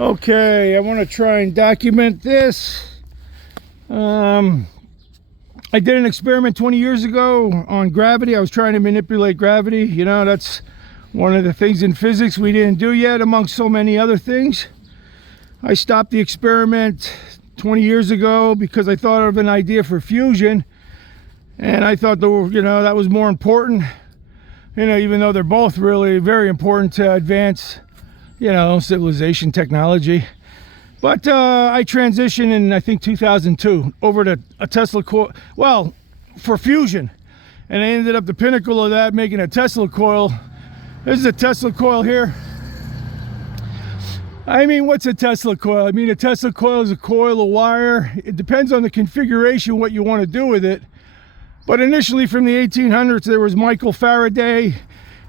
Okay, I want to try and document this. I did an experiment 20 years ago on gravity. I was trying to manipulate gravity. You know, that's one of the things in physics we didn't do yet, amongst so many other things. I stopped the experiment 20 years ago because I thought of an idea for fusion, and I thought that was more important. Even though they're both really very important to advance, civilization, technology. But I transitioned in, I think, 2002 over to a Tesla coil, well, for fusion. And I ended up the pinnacle of that, making a Tesla coil. This is a Tesla coil here. I mean, what's a Tesla coil? I mean, a Tesla coil is a coil of wire. It depends on the configuration, what you want to do with it. But initially, from the 1800s, there was Michael Faraday.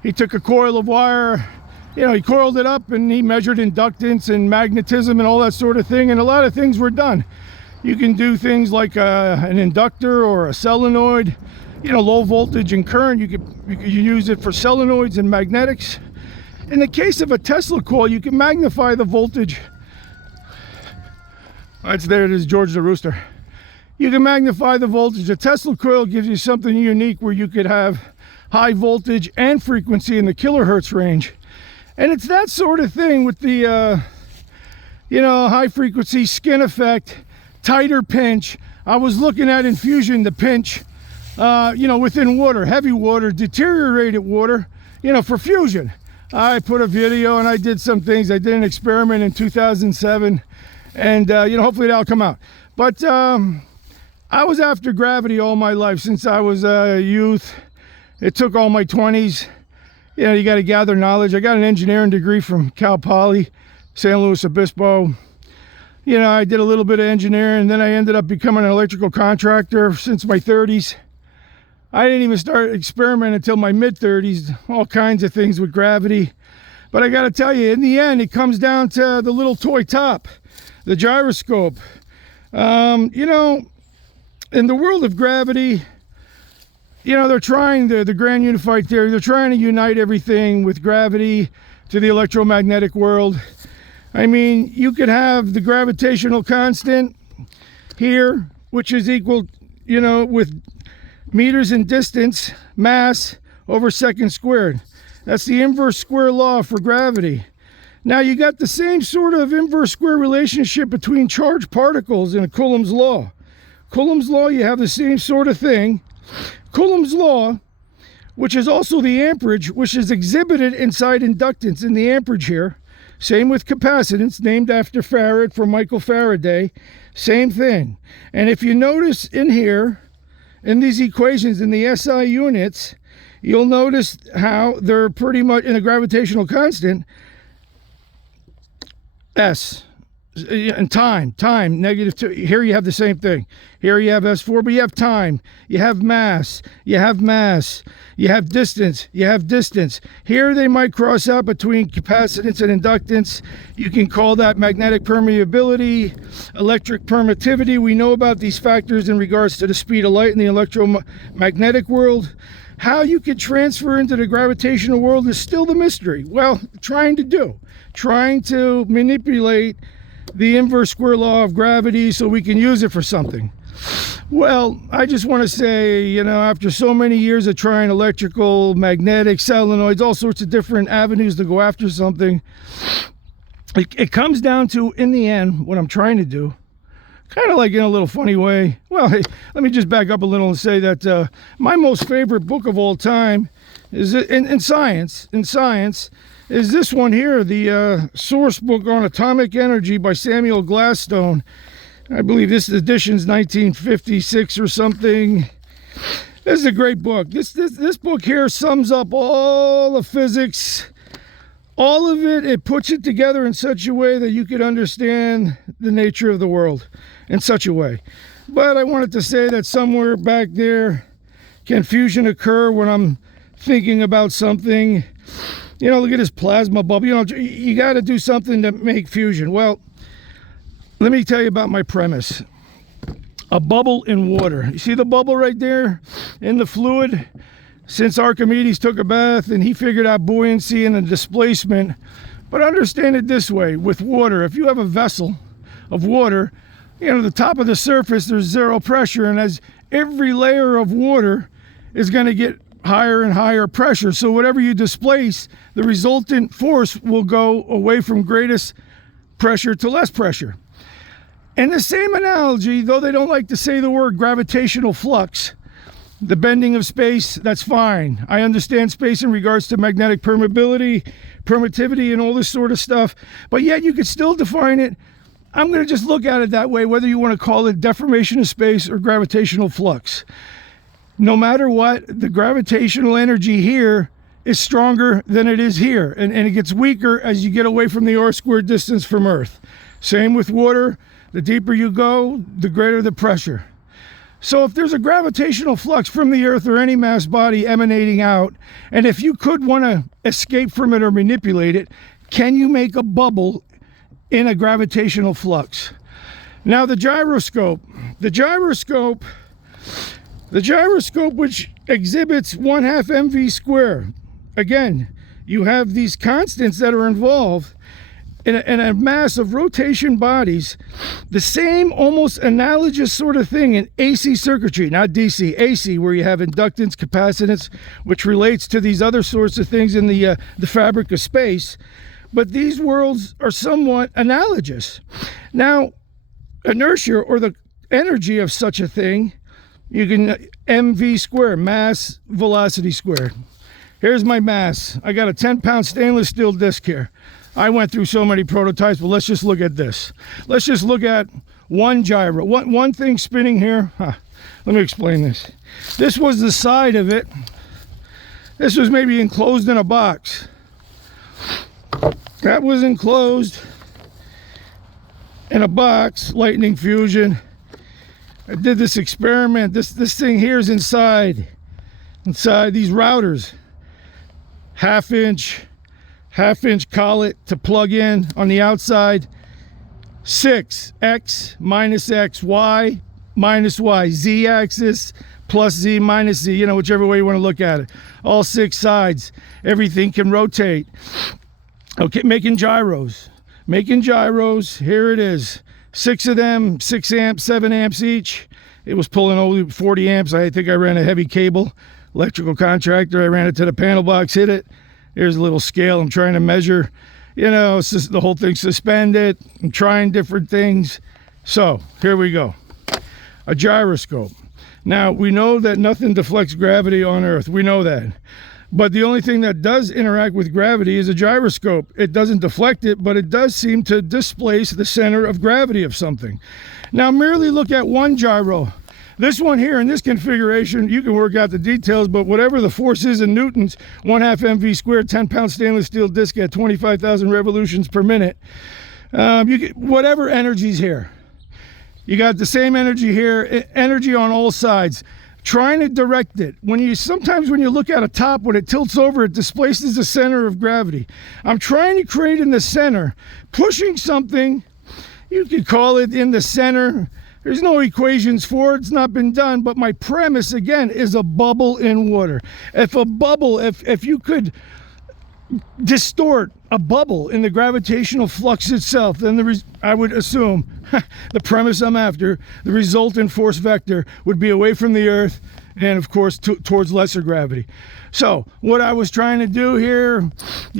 He took a coil of wire, he coiled it up and he measured inductance and magnetism and all that sort of thing. And a lot of things were done. You can do things like an inductor or a solenoid, low voltage and current. You could use it for solenoids and magnetics. In the case of a Tesla coil, you can magnify the voltage. There it is, George the Rooster. You can magnify the voltage. A Tesla coil gives you something unique where you could have high voltage and frequency in the kilohertz range. And it's that sort of thing with the, high frequency skin effect, tighter pinch. I was looking at infusion, the pinch, within water, heavy water, deteriorated water, for fusion. I put a video and I did some things. I did an experiment in 2007 and, hopefully that'll come out. But I was after gravity all my life since I was a youth. It took all my 20s. You got to gather knowledge. I got an engineering degree from Cal Poly, San Luis Obispo. I did a little bit of engineering, and then I ended up becoming an electrical contractor since my 30s. I didn't even start experimenting until my mid-30s, all kinds of things with gravity. But I got to tell you, in the end, it comes down to the little toy top, the gyroscope. In the world of gravity, they're trying the grand unified theory. They're trying to unite everything with gravity to the electromagnetic world. I mean, you could have the gravitational constant here, which is equal, with meters in distance, mass over second squared. That's the inverse square law for gravity. Now you got the same sort of inverse square relationship between charged particles in a Coulomb's law. Coulomb's law, you have the same sort of thing. Coulomb's law, which is also the amperage, which is exhibited inside inductance in the amperage here. Same with capacitance, named after Farad for Michael Faraday. Same thing. And if you notice in here, in these equations, in the SI units, you'll notice how they're pretty much in a gravitational constant, S. And time, -2. Here you have the same thing. Here you have S4, but you have time, you have mass, you have distance, you have distance. Here they might cross out between capacitance and inductance. You can call that magnetic permeability, electric permittivity. We know about these factors in regards to the speed of light in the electromagnetic world. How you could transfer into the gravitational world is still the mystery. Well, trying to manipulate the inverse square law of gravity so we can use it for something. Well, I just want to say, after so many years of trying electrical, magnetic, solenoids, all sorts of different avenues to go after something, it comes down to, in the end, what I'm trying to do, kind of like in a little funny way. Well, hey, let me just back up a little and say that my most favorite book of all time is in science, is this one here, the source book on atomic energy by Samuel Gladstone. I believe this edition's 1956 or something. This is a great book. This book here sums up all the physics, all of it. It puts it together in such a way that you could understand the nature of the world in such a way. But I wanted to say that somewhere back there, confusion occur when I'm thinking about something. Look at this plasma bubble. You got to do something to make fusion. Well, let me tell you about my premise. A bubble in water. You see the bubble right there in the fluid? Since Archimedes took a bath and he figured out buoyancy and the displacement, But understand it this way, with water, if you have a vessel of water, the top of the surface, there's zero pressure, and as every layer of water is going to get higher and higher pressure. So whatever you displace, the resultant force will go away from greatest pressure to less pressure. And the same analogy, though they don't like to say the word gravitational flux, the bending of space, that's fine. I understand space in regards to magnetic permeability, permittivity, and all this sort of stuff, but yet you could still define it. I'm going to just look at it that way, whether you want to call it deformation of space or gravitational flux. No matter what, the gravitational energy here is stronger than it is here, and it gets weaker as you get away from the r² distance from Earth. Same with water. The deeper you go, the greater the pressure. So if there's a gravitational flux from the Earth or any mass body emanating out, and if you could want to escape from it or manipulate it, can you make a bubble in a gravitational flux? Now the gyroscope, which exhibits 1/2 mv squared. Again, you have these constants that are involved in a mass of rotation bodies, the same almost analogous sort of thing in AC circuitry, not DC, AC, where you have inductance, capacitance, which relates to these other sorts of things in the fabric of space. But these worlds are somewhat analogous. Now, inertia, or the energy of such a thing, you can mv squared, mass velocity squared. Here's my mass. I got a 10-pound stainless steel disc here. I went through so many prototypes, but let's just look at this. Let's just look at one gyro, one thing spinning here. Let me explain this. This was the side of it. This was maybe enclosed in a box. That was enclosed in a box, lightning fusion. I did this experiment. This thing here is inside these routers. half inch collet to plug in on the outside. 6 x minus x, y minus y, z axis plus z minus z, whichever way you want to look at it. All 6 sides, everything can rotate. Okay, making gyros. Here it is. 6 of them, 6 amps, 7 amps each. It was pulling only 40 amps. I think I ran a heavy cable, electrical contractor. I ran it to the panel box, hit it. Here's a little scale. I'm trying to measure, it's just the whole thing suspended. I'm trying different things. So here we go. A gyroscope. Now, we know that nothing deflects gravity on Earth. We know that. But the only thing that does interact with gravity is a gyroscope. It doesn't deflect it, but it does seem to displace the center of gravity of something. Now, merely look at one gyro. This one here in this configuration, you can work out the details, but whatever the force is in newtons, 1/2 mv squared, 10-pound stainless steel disc at 25,000 revolutions per minute. You get whatever energy's here. You got the same energy here, energy on all sides. Trying to direct it. Sometimes when you look at a top, when it tilts over, it displaces the center of gravity. I'm trying to create in the center, pushing something, you could call it in the center. There's no equations for it, it's not been done, but my premise again is a bubble in water. If you could distort a bubble in the gravitational flux itself, then I would assume the premise I'm after, the resultant force vector would be away from the Earth and of course towards lesser gravity. So what I was trying to do here,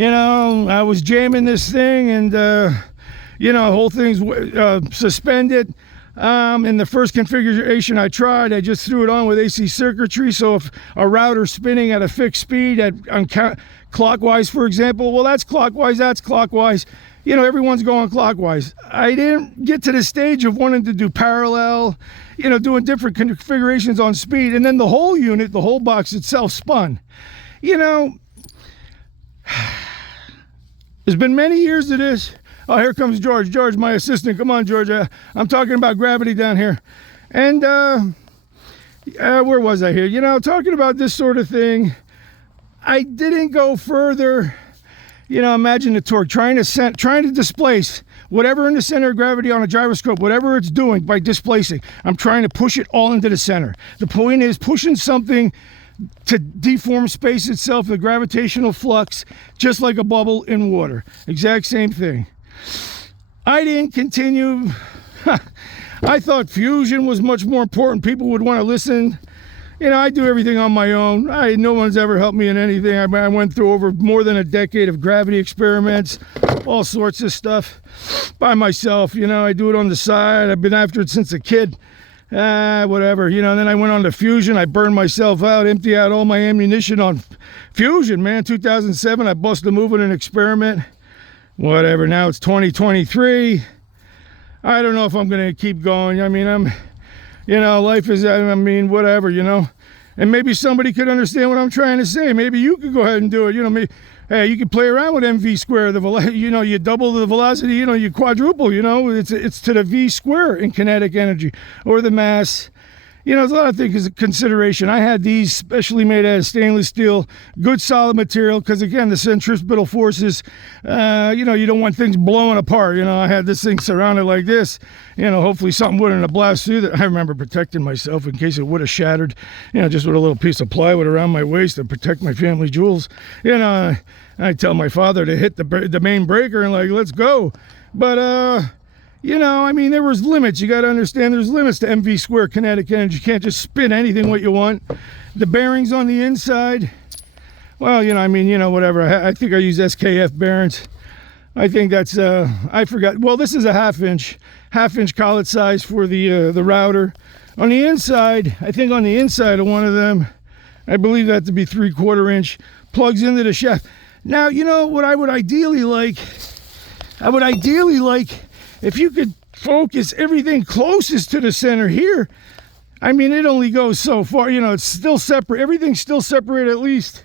I was jamming this thing and the whole thing's suspended. In the first configuration I tried, I just threw it on with AC circuitry. So if a router's spinning at a fixed speed clockwise, for example, well, that's clockwise. Everyone's going clockwise. I didn't get to the stage of wanting to do parallel, doing different configurations on speed. And then the whole unit, the whole box itself spun. There's been many years of this. Oh, here comes George. George, my assistant. Come on, George. I'm talking about gravity down here. And where was I here? Talking about this sort of thing. I didn't go further. Imagine the torque. Trying to displace whatever in the center of gravity on a gyroscope, whatever it's doing by displacing. I'm trying to push it all into the center. The point is pushing something to deform space itself, the gravitational flux, just like a bubble in water. Exact same thing. I didn't continue. I thought fusion was much more important. People would want to listen. You know, I do everything on my own. No one's ever helped me in anything. I went through over more than a decade of gravity experiments, all sorts of stuff by myself. You know, I do it on the side. I've been after it since a kid. Whatever, you know. And then I went on to fusion. I burned myself out, empty out all my ammunition on fusion, man. 2007, I busted a move in an experiment. Whatever, now it's 2023. I don't know if I'm going to keep going. I mean, you know, life is, I mean, whatever, you know. And maybe somebody could understand what I'm trying to say. Maybe you could go ahead and do it. You know, maybe, hey, you could play around with mv squared. You know, you double the velocity, you know, you quadruple, you know. It's to the v square in kinetic energy, or the mass. You know, there's a lot of things consideration. I had these specially made out of stainless steel, good solid material, because again, the centripetal forces, you know, you don't want things blowing apart. You know, I had this thing surrounded like this. You know, hopefully something wouldn't have blast through that. I remember protecting myself in case it would have shattered, you know, just with a little piece of plywood around my waist to protect my family jewels. You know, I tell my father to hit the main breaker and like, let's go. But, you know, I mean, there was limits. You got to understand there's limits to mv squared kinetic energy. You can't just spin anything what you want. The bearings on the inside, well, you know, I mean, you know, whatever. I think I use SKF bearings. I think that's, I forgot. Well, this is a half inch collet size for the router. On the inside, I think on the inside of one of them, I believe that to be 3/4 inch, plugs into the shaft. Now, you know what I would ideally like? I would ideally like if you could focus everything closest to the center here. I mean, it only goes so far, you know, it's still separate. Everything's still separated, at least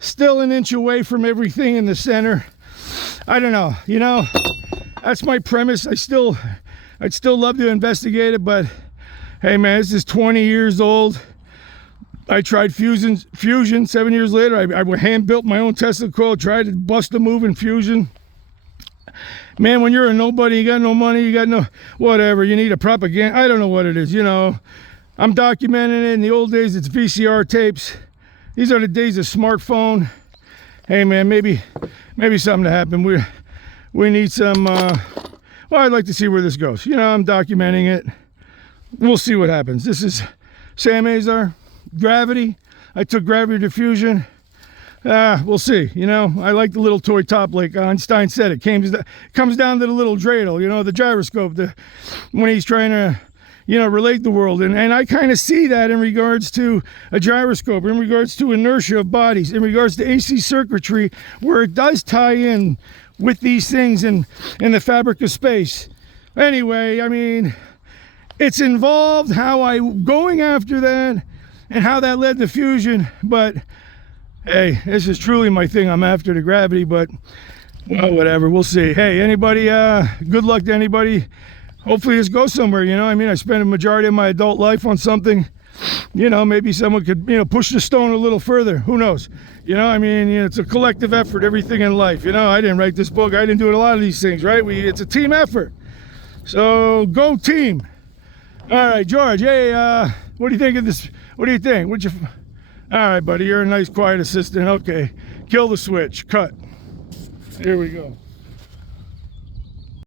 still an inch away from everything in the center. I don't know, you know, that's my premise. I'd still love to investigate it, but hey man, this is 20 years old. I tried fusion 7 years later. I hand built my own Tesla coil, tried to bust a move in fusion. Man, when you're a nobody, you got no money, you got no whatever, you need a propaganda. I don't know what it is, you know. I'm documenting it. In the old days, it's VCR tapes. These are the days of smartphone. Hey man, maybe something to happen. We need some, well, I'd like to see where this goes. You know, I'm documenting it. We'll see what happens. This is Sam Azar, gravity. I took gravity to fusion. We'll see. You know, I like the little toy top, like Einstein said. It comes down to the little dreidel, you know, the gyroscope, when he's trying to, you know, relate the world. And I kind of see that in regards to a gyroscope, in regards to inertia of bodies, in regards to AC circuitry, where it does tie in with these things in the fabric of space. Anyway, I mean, it's involved how I'm going after that and how that led to fusion, but hey, this is truly my thing. I'm after the gravity, but well, whatever, we'll see. Hey, anybody, good luck to anybody. Hopefully this goes somewhere, you know. I mean, I spent a majority of my adult life on something, you know, maybe someone could, you know, push the stone a little further. Who knows? You know, I mean, you know, it's a collective effort, everything in life. You know, I didn't write this book. I didn't do a lot of these things, right? It's a team effort. So go team. All right, George, hey, what do you think of this? What do you think? All right, buddy, you're a nice, quiet assistant. Okay, kill the switch, cut. Here we go.